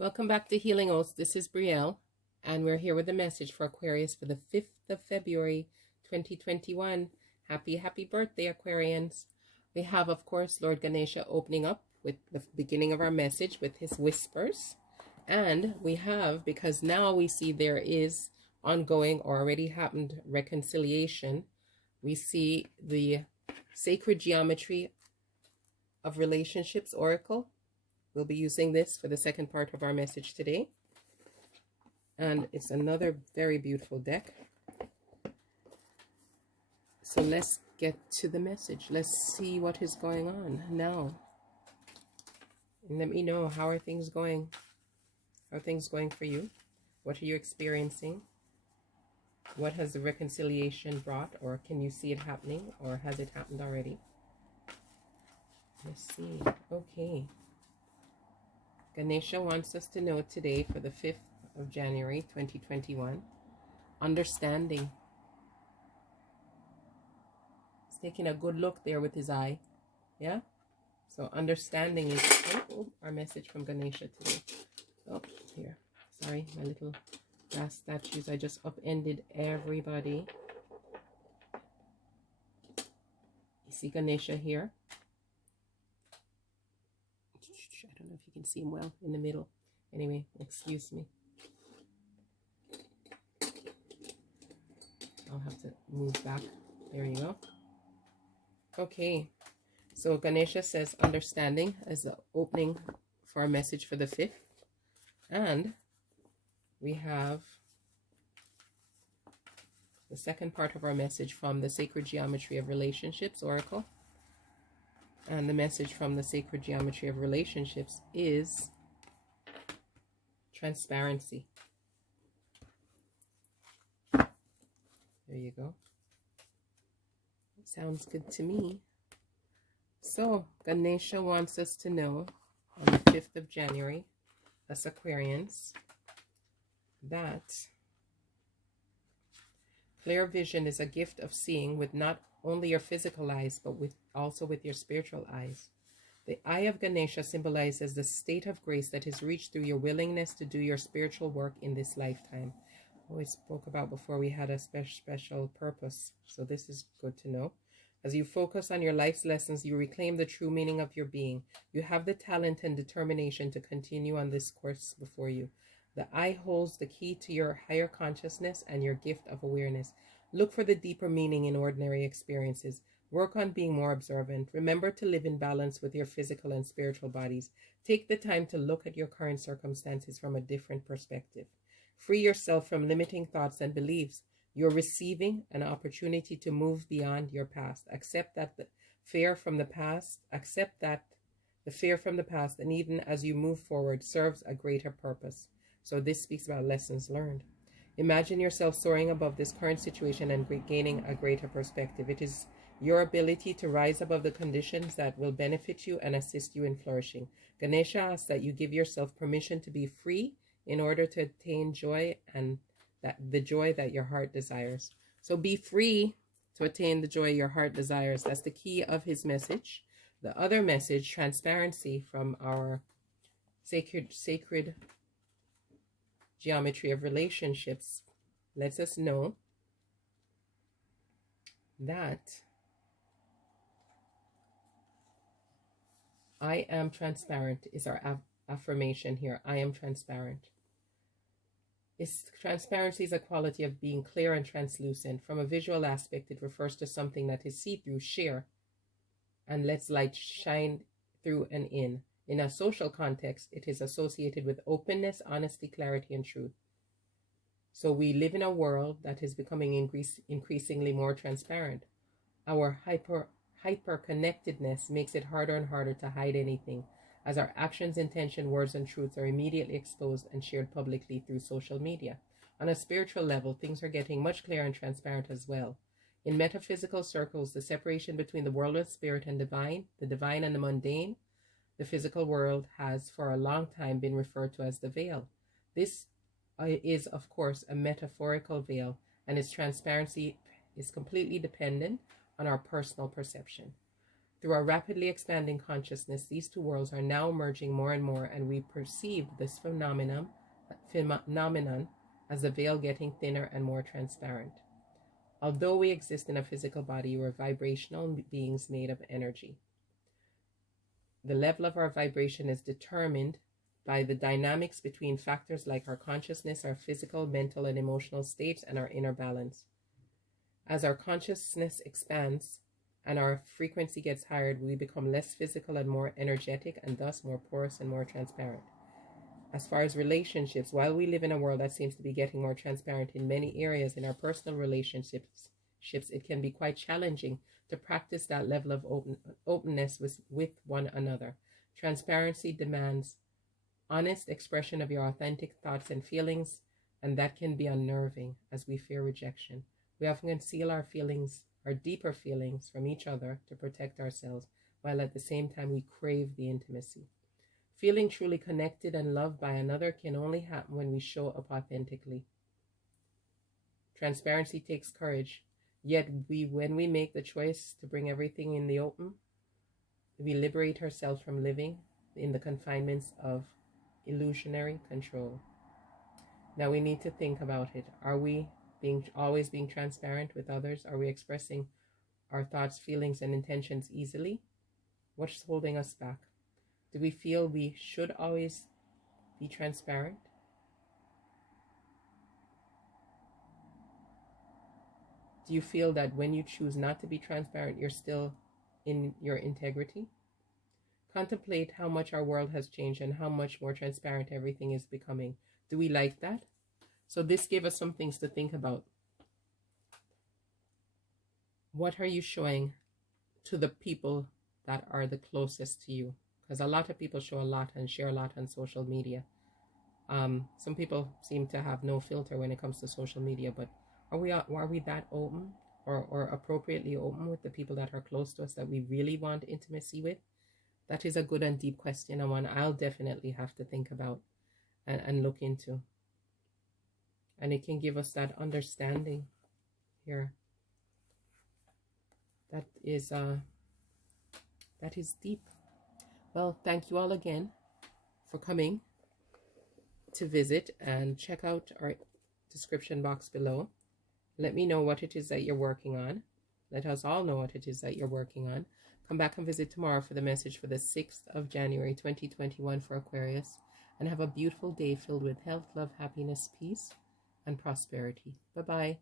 Welcome back to Healing Oaths. This is Briel, and we're here with a message for Aquarius for the 5th of February, 2021. Happy birthday, Aquarians. We have, of course, Lord Ganesha opening up with the beginning of our message with his whispers. And we have, because now we see there is ongoing or already happened reconciliation, we see the Sacred Geometry of Relationships Oracle. We'll be using this for the second part of our message today. And it's another very beautiful deck. So let's get to the message. Let's see what is going on now. And let me know, how are things going? How are things going for you? What are you experiencing? What has the reconciliation brought? Or can you see it happening? Or has it happened already? Let's see. Okay. Ganesha wants us to know today for the 5th of January 2021, understanding. He's taking a good look there with his eye. Yeah? So understanding is our message from Ganesha today. Oh, here. Sorry, my little glass statues. I just upended everybody. You see Ganesha here? I don't know if you can see him well in the middle. Anyway, excuse me. I'll have to move back. There you go. Okay. So Ganesha says understanding as the opening for our message for the 5th. And we have the second part of our message from the Sacred Geometry of Relationships Oracle. And the message from the Sacred Geometry of Relationships is transparency. There you go. Sounds good to me. So, Ganesha wants us to know on the 5th of January, us Aquarians, that clear vision is a gift of seeing with not only your physical eyes, but also with your spiritual eyes. The eye of Ganesha symbolizes the state of grace that is reached through your willingness to do your spiritual work in this lifetime. We spoke about before we had a special purpose, so this is good to know. As you focus on your life's lessons, you reclaim the true meaning of your being. You have the talent and determination to continue on this course before you. The eye holds the key to your higher consciousness and your gift of awareness. Look for the deeper meaning in ordinary experiences. Work on being more observant. Remember to live in balance with your physical and spiritual bodies. Take the time to look at your current circumstances from a different perspective. Free yourself from limiting thoughts and beliefs. You're receiving an opportunity to move beyond your past. Accept the fear from the past, and even as you move forward, serves a greater purpose. So this speaks about lessons learned. Imagine yourself soaring above this current situation and gaining a greater perspective. It is your ability to rise above the conditions that will benefit you and assist you in flourishing. Ganesha asks that you give yourself permission to be free in order to attain joy, and the joy that your heart desires. So be free to attain the joy your heart desires. That's the key of his message. The other message, transparency, from our sacred Geometry of Relationships, lets us know that I am transparent is our affirmation here. I am transparent. Transparency is a quality of being clear and translucent. From a visual aspect, it refers to something that is see-through, sheer, and lets light shine through and in. In a social context, it is associated with openness, honesty, clarity, and truth. So we live in a world that is becoming increasingly more transparent. Our hyper-connectedness makes it harder and harder to hide anything, as our actions, intention, words, and truths are immediately exposed and shared publicly through social media. On a spiritual level, things are getting much clearer and transparent as well. In metaphysical circles, the separation between the world of spirit and divine, the divine and the mundane, the physical world has for a long time been referred to as the veil. This is, of course, a metaphorical veil, and its transparency is completely dependent on our personal perception. Through our rapidly expanding consciousness, these two worlds are now merging more and more, and we perceive this phenomenon as the veil getting thinner and more transparent. Although we exist in a physical body, we are vibrational beings made of energy. The level of our vibration is determined by the dynamics between factors like our consciousness, our physical, mental, and emotional states, and our inner balance. As our consciousness expands and our frequency gets higher, we become less physical and more energetic, and thus more porous and more transparent. As far as relationships, while we live in a world that seems to be getting more transparent in many areas in our personal relationships, it can be quite challenging to practice that level of openness with one another. Transparency demands honest expression of your authentic thoughts and feelings, and that can be unnerving as we fear rejection. We often conceal our feelings, our deeper feelings, from each other to protect ourselves, while at the same time we crave the intimacy. Feeling truly connected and loved by another can only happen when we show up authentically. Transparency takes courage, yet when we make the choice to bring everything in the open, we liberate ourselves from living in the confinements of illusionary control. Now we need to think about it. Are we always being transparent with others? Are we expressing our thoughts, feelings, and intentions easily? What's holding us back? Do we feel we should always be transparent? Do you feel that when you choose not to be transparent, you're still in your integrity? Contemplate how much our world has changed and how much more transparent everything is becoming. Do we like that? So this gave us some things to think about. What are you showing to the people that are the closest to you? Because a lot of people show a lot and share a lot on social media. Some people seem to have no filter when it comes to social media, but are we that open or appropriately open with the people that are close to us that we really want intimacy with? That is a good and deep question, and one I'll definitely have to think about and look into. And it can give us that understanding here. That is deep. Well, thank you all again for coming to visit, and check out our description box below. Let me know what it is that you're working on. Let us all know what it is that you're working on. Come back and visit tomorrow for the message for the 6th of January 2021 for Aquarius. And have a beautiful day filled with health, love, happiness, peace, and prosperity. Bye-bye.